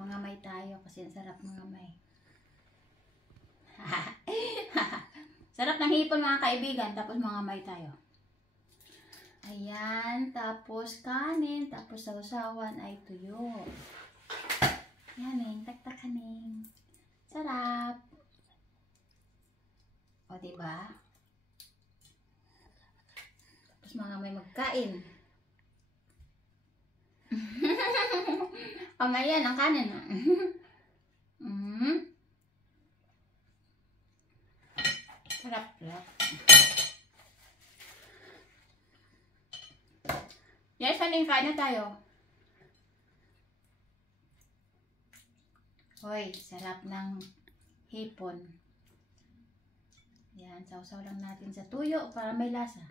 Mangamay tayo kasi ang sarap mangamay. Sarap ng hipon mga kaibigan, tapos mangamay tayo. Ayan, tapos kanin, tapos sausawan ay tuyo. Yan taktak-kaning. Sarap. O, diba? Tapos mangamay magkain. Pangayan ang kanin. Sarap. Yes, kanin kain na tayo. Hoy, sarap ng hipon. Yan, sausaw lang natin sa tuyo para may lasa.